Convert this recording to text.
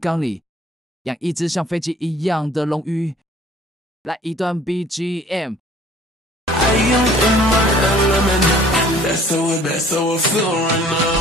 缸里，养一只像飞机一样的龙鱼。来一段 BGM。I am in my element. That's how I feel right now.